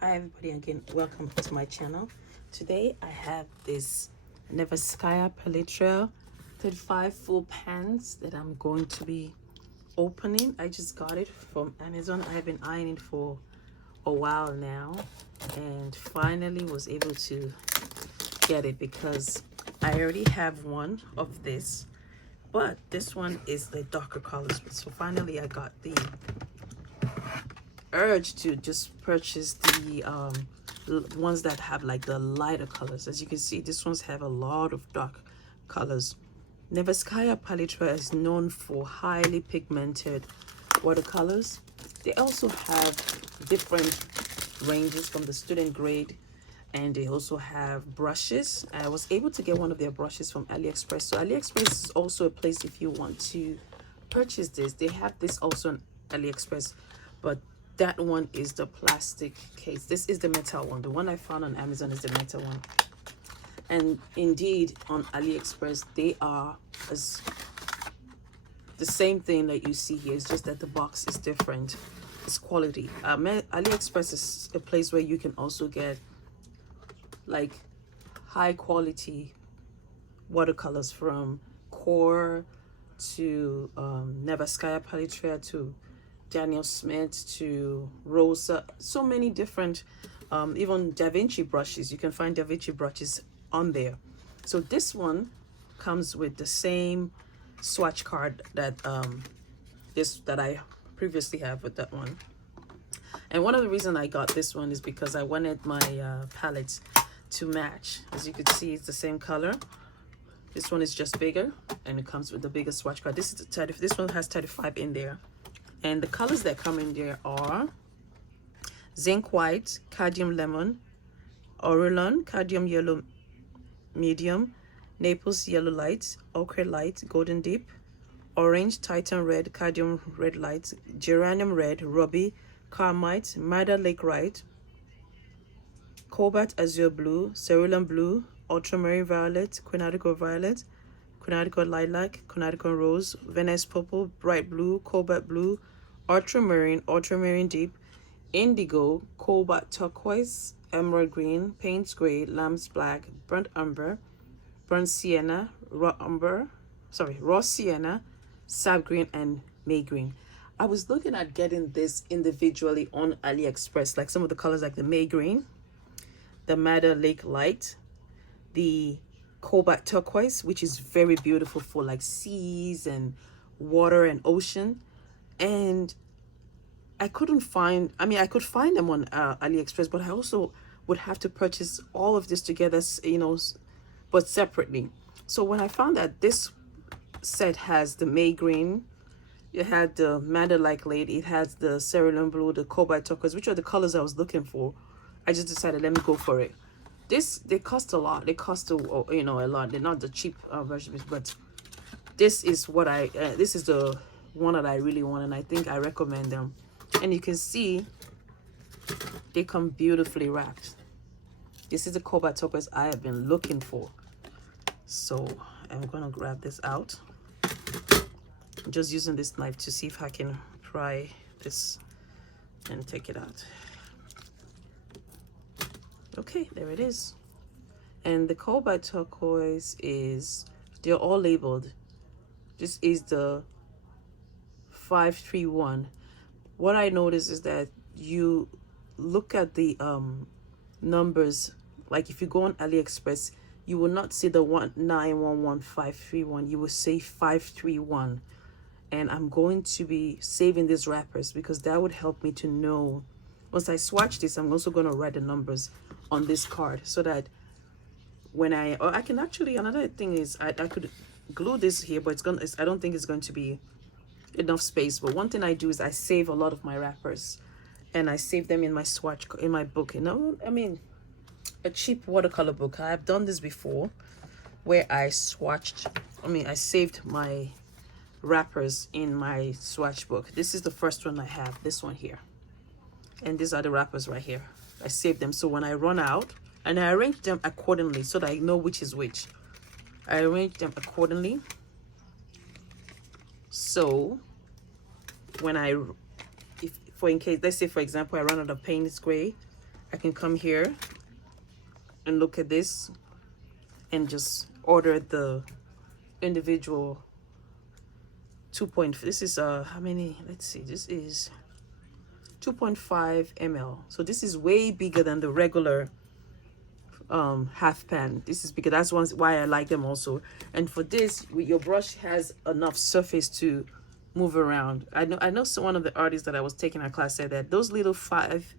Hi everybody, again welcome to my channel. Today I have this Nevskaya Palitra 35 full pans that I'm going to be opening. I just got it from Amazon. I have been eyeing it for a while now and finally was able to get it because I already have one of this, but this one is the darker colors. So finally I got the urge to just purchase the ones that have like the lighter colors. As you can see, these ones have a lot of dark colors. Nevskaya Palitra is known for highly pigmented watercolors. They also have different ranges from the student grade, and they also have brushes. I was able to get one of their brushes from AliExpress. So AliExpress is also a place if you want to purchase this. They have this also on AliExpress, but that one is the plastic case. This is the metal one. The one I found on Amazon is the metal one. And indeed, on AliExpress, they are as the same thing that you see here. It's just that the box is different. It's quality. AliExpress is a place where you can also get like high quality watercolors from Core to Nevskaya Palitra to Daniel Smith to Rosa, so many different even Da Vinci brushes. You can find Da Vinci brushes on there. So this one comes with the same swatch card that that I previously have with that one. And one of the reasons I got this one is because I wanted my palettes to match. As you can see, it's the same color. This one is just bigger and it comes with the bigger swatch card. This is this one has 35 in there. And the colors that come in there are zinc white, cadmium lemon, orulon, cadmium yellow medium, Naples yellow light, ochre light, golden deep, orange, titan red, cadmium red light, geranium red, ruby, carmite, madder lake red, cobalt azure blue, cerulean blue, ultramarine violet, quinadico violet, quinadico lilac, quinadico rose, Venice purple, bright blue, cobalt blue, ultramarine, ultramarine deep, indigo, cobalt turquoise, emerald green, Payne's gray, lamb's black, burnt umber, burnt sienna, raw sienna, sap green, and may green. I was looking at getting this individually on AliExpress, like some of the colors like the may green, the madder lake light, the cobalt turquoise, which is very beautiful for like seas and water and ocean. And I couldn't find, I could find them on AliExpress, but I also would have to purchase all of this together, you know, but separately. So when I found that this set has the may green, it had the madder like light, it has the cerulean blue, the cobalt turquoise, which are the colors I was looking for, I just decided, let me go for it. They cost a lot. They cost a lot. They're not the cheap versions, but this is what this is the one that I really want, and I think I recommend them. And you can see they come beautifully wrapped. This is the cobalt turquoise I have been looking for. So I'm gonna grab this out. I'm just using this knife to see if I can pry this and take it out. Okay, there it is. And the cobalt turquoise they're all labeled. This is the 531. What I noticed is that you look at the numbers, like if you go on AliExpress, you will not see the 1911531. You will say 531. And I'm going to be saving these wrappers because that would help me to know. Once I swatch this, I'm also going to write the numbers on this card so that when I can actually, another thing is I could glue this here, but I don't think it's going to be enough space. But one thing I do is I save a lot of my wrappers and I save them in my swatch, in my book, you know, a cheap watercolor book. I've done this before where I swatched, I saved my wrappers in my swatch book. This is the first one I have, this one here. And these are the wrappers right here. I saved them so when I run out, and I arrange them accordingly so that I know which is which. I arrange them accordingly. So when in case, let's say for example, I run out of Payne's gray, I can come here and look at this and just order the individual 2. This is how many, let's see, this is 2.5 ml. So this is way bigger than the regular half pan. This is because that's why I like them also. And for this, your brush has enough surface to move around. I know so one of the artists that I was taking a class said that those little 0.5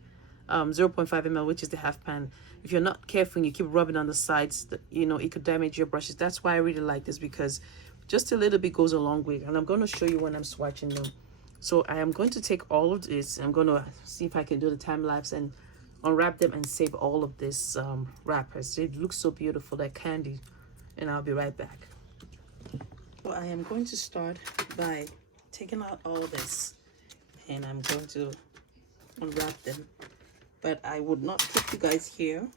ml, which is the half pan, if you're not careful and you keep rubbing on the sides, you know, it could damage your brushes. That's why I really like this, because just a little bit goes a long way. And I'm going to show you when I'm swatching them. So I am going to take all of this. I'm going to see if I can do the time lapse and unwrap them and save all of this wrappers. It looks so beautiful, like candy. And I'll be right back. So I am going to start by taking out all this, and I'm going to unwrap them. But I would not keep you guys here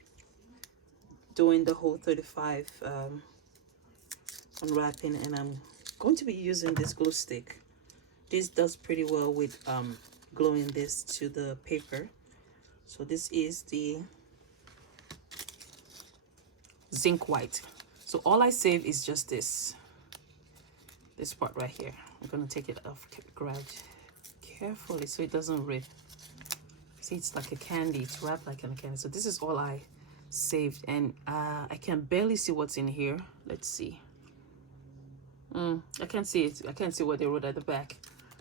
doing the whole 35 unwrapping, and I'm going to be using this glue stick. This does pretty well with gluing this to the paper. So this is the zinc white. So all I save is just this part right here. I'm gonna take it off, grab carefully so it doesn't rip. See, it's like a candy. It's wrapped like a candy. So this is all I saved, and I can barely see what's in here. Let's see. I can't see it. I can't see what they wrote at the back,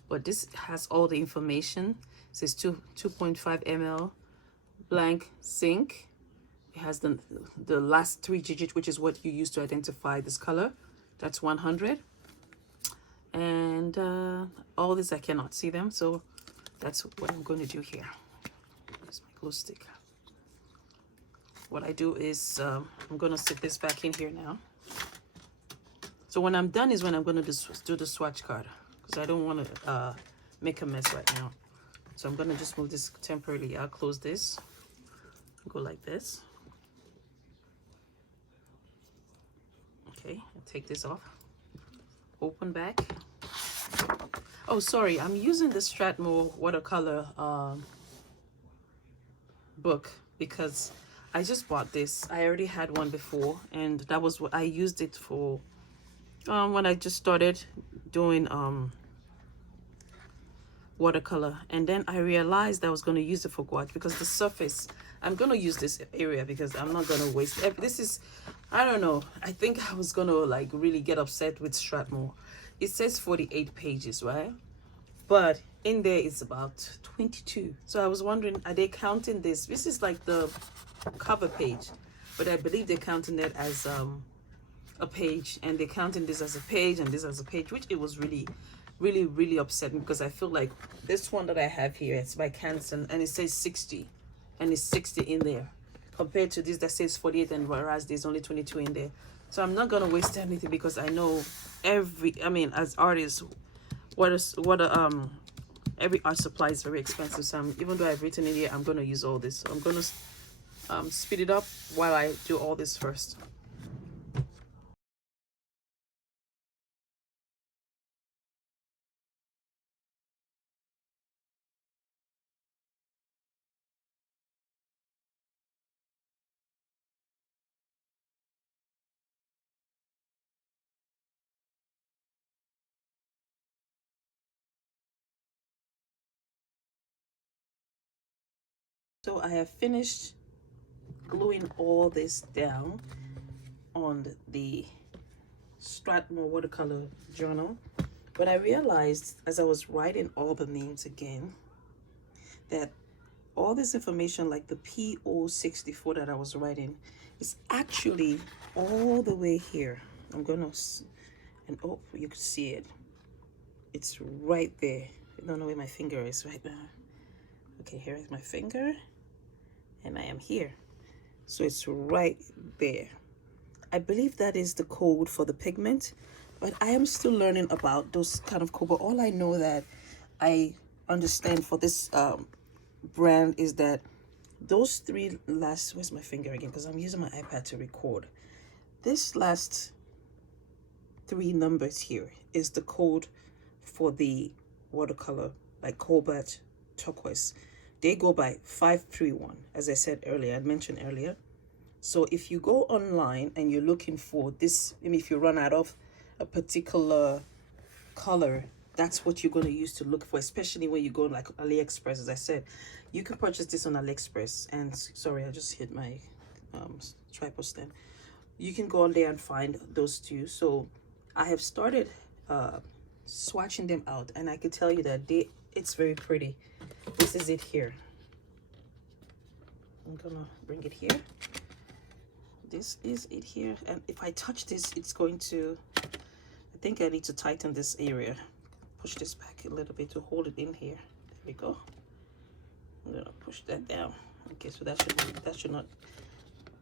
but this has all the information. It says 2.5 ml blank zinc. It has the last 3 digits, which is what you use to identify this color. That's 100. And all this, I cannot see them, so that's what I'm going to do here. Here's my glue stick. What I do is I'm going to stick this back in here now. So when I'm done is when I'm going to do the swatch card, because I don't want to make a mess right now. So I'm going to just move this temporarily. I'll close this, go like this. Okay, I'll take this off, open back. Oh, sorry, I'm using the Strathmore watercolor book because I just bought this. I already had one before, and that was what I used it for when I just started doing watercolor. And then I realized I was going to use it for gouache because the surface, I'm going to use this area because I'm not going to waste it. This is, I don't know, I think I was going to like really get upset with Strathmore. It says 48 pages, right? But in there it's about 22. So I was wondering, are they counting this? This is like the cover page, but I believe they're counting it as a page, and they're counting this as a page and this as a page, which it was really upsetting, because I feel like this one that I have here, it's by Canson, and it says 60, and it's 60 in there compared to this that says 48, and whereas there's only 22 in there. So I'm not gonna waste anything, because I know as artists, every art supply is very expensive. So even though I've written in here, I'm gonna use all this. So I'm gonna speed it up while I do all this first. So I have finished gluing all this down on the Strathmore watercolor journal, but I realized as I was writing all the names again that all this information, like the PO64 that I was writing, is actually all the way here. I'm gonna, and oh, you can see it. It's right there. I don't know where my finger is right now. Okay, here is my finger, and I am here. So it's right there. I believe that is the code for the pigment, but I am still learning about those kind of code. But all I know that I understand for this brand is that those three last, where's my finger again, because I'm using my iPad to record. This last 3 numbers here is the code for the watercolor, like cobalt, turquoise. They go by 531, as I said earlier, I mentioned earlier. So if you go online and you're looking for this, I mean, if you run out of a particular color, that's what you're going to use to look for, especially when you go on like AliExpress. As I said, you can purchase this on AliExpress. And sorry, I just hit my tripod stand. You can go on there and find those two. So I have started swatching them out, and I can tell you that it's very pretty. This is it here. I'm gonna bring it here. This is it here, and if I touch this, it's going to, I think I need to tighten this area. Push this back a little bit to hold it in here. There we go. I'm gonna push that down. Okay, so that should not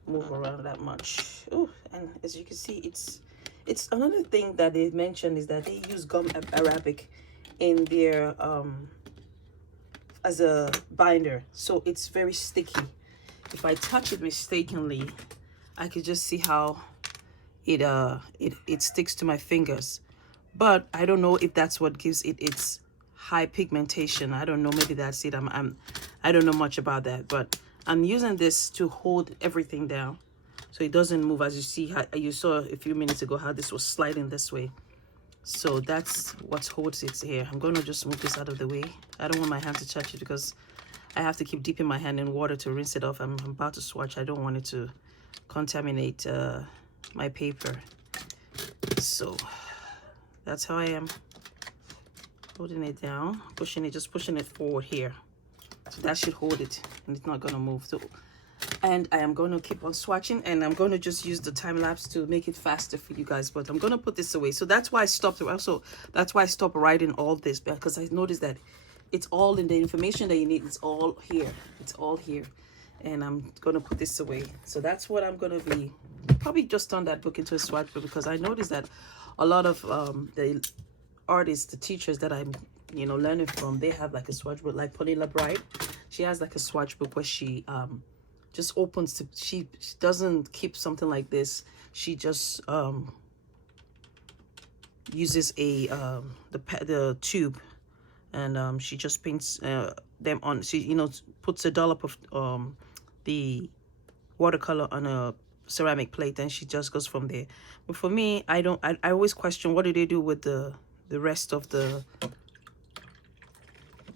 move around that much. Oh, and as you can see, it's another thing that they mentioned is that they use gum arabic in their as a binder, so it's very sticky. If I touch it mistakenly, I could just see how it sticks to my fingers. But I don't know if that's what gives it its high pigmentation. I don't know, maybe that's it. I don't know much about that, but I'm using this to hold everything down so it doesn't move. As you see, how you saw a few minutes ago how this was sliding this way. So that's what holds it here. I'm gonna just move this out of the way. I don't want my hand to touch it because I have to keep dipping my hand in water to rinse it off. I'm about to swatch. I don't want it to contaminate my paper. So that's how I am holding it down, pushing it, just pushing it forward here. So that should hold it and it's not gonna move. So, and I am going to keep on swatching, and I'm going to just use the time lapse to make it faster for you guys, but I'm going to put this away. So that's why I stopped. Also, that's why I stopped writing all this, because I noticed that it's all in the information that you need. It's all here. It's all here. And I'm going to put this away. So that's what I'm going to be, probably just turn that book into a swatch book, because I noticed that a lot of the artists, the teachers that I'm learning from, they have like a swatch book. Like Paulina Bright, she has like a swatch book where she just opens to, she doesn't keep something like this. She just uses a the tube, and she just paints them on. She puts a dollop of the watercolor on a ceramic plate, and she just goes from there. But for me, I always question, what do they do with the rest of the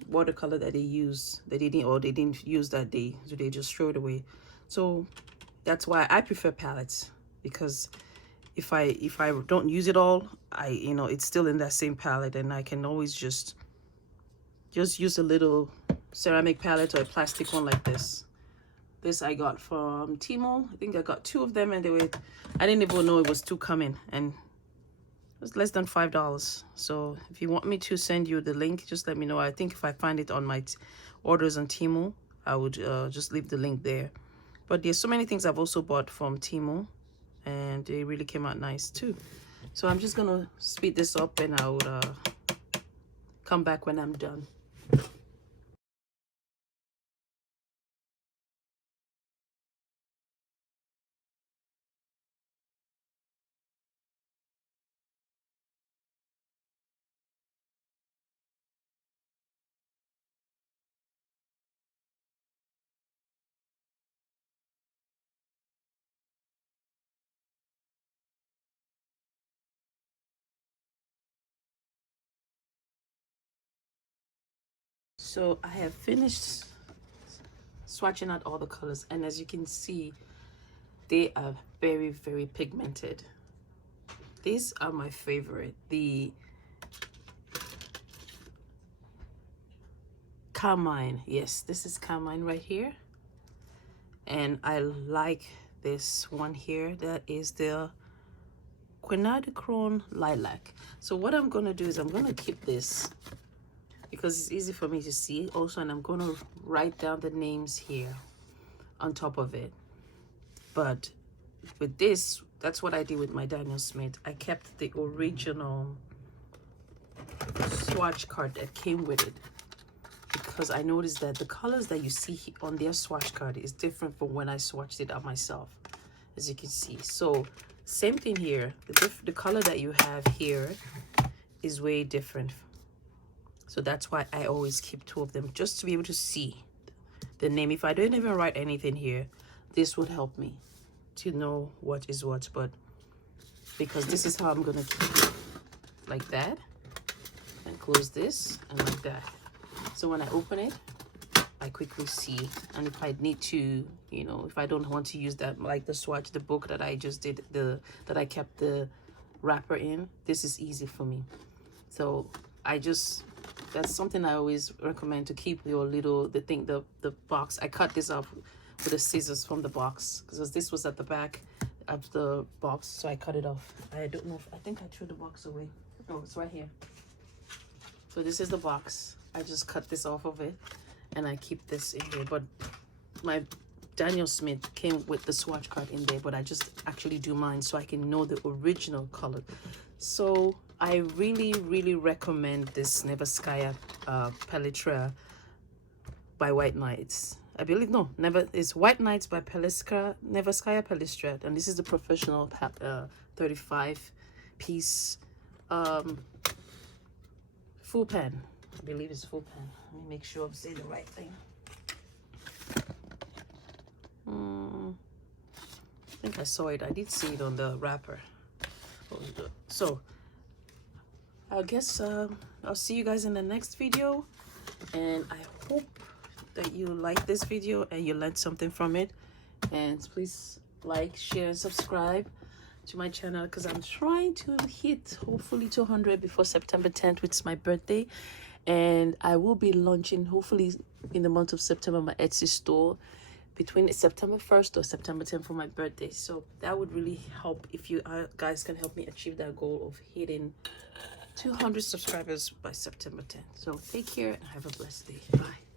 watercolor that they use, that they didn't use that day? Do they just throw it away? So that's why I prefer palettes, because if I don't use it all, it's still in that same palette, and I can always just use a little ceramic palette or a plastic one like this. This I got from Temu. I think I got 2 of them, and I didn't even know it was 2 coming, and it was less than $5. So if you want me to send you the link, just let me know. I think if I find it on my orders on Temu, I would just leave the link there. But there's so many things I've also bought from Temu, and they really came out nice too. So I'm just gonna speed this up, and I would come back when I'm done. So I have finished swatching out all the colors, and as you can see, they are very, very pigmented. These are my favorite. The Carmine, yes, this is Carmine right here. And I like this one here. That is the Quinacridone Lilac. So what I'm gonna do is I'm gonna keep this because it's easy for me to see also, and I'm gonna write down the names here on top of it. But with this, that's what I did with my Daniel Smith. I kept the original swatch card that came with it, because I noticed that the colors that you see on their swatch card is different from when I swatched it out myself, as you can see. So same thing here, the color that you have here is way different. So that's why I always keep 2 of them, just to be able to see the name. If I don't even write anything here, this would help me to know what is what. But because this is how I'm gonna keep it, like that, and close this and like that. So when I open it, I quickly see. And if I need to, you know, if I don't want to use that, like the swatch, the book that I just did, that I kept the wrapper in, this is easy for me. So that's something I always recommend, to keep your little, the box. I cut this off with the scissors from the box because this was at the back of the box, so I cut it off. I don't know if, I think I threw the box away. Oh, it's right here. So this is the box. I just cut this off of it and I keep this in here. But my Daniel Smith came with the swatch card in there, but I just actually do mine so I can know the original color. So I really recommend this Nevskaya Palitra by White Knights. I believe, no, it's White Knights by Nevskaya Palitra, and this is the professional 35 piece full pan. I believe it's full pan. Let me make sure I'm saying the right thing. I think I saw it. I did see it on the wrapper. So I guess I'll see you guys in the next video, and I hope that you like this video and you learned something from it. And please like, share, and subscribe to my channel, because I'm trying to hit hopefully 200 before September 10th, which is my birthday. And I will be launching hopefully in the month of September my Etsy store between September 1st or September 10th for my birthday. So that would really help if you guys can help me achieve that goal of hitting 200 subscribers by September 10th. So take care and have a blessed day. Bye.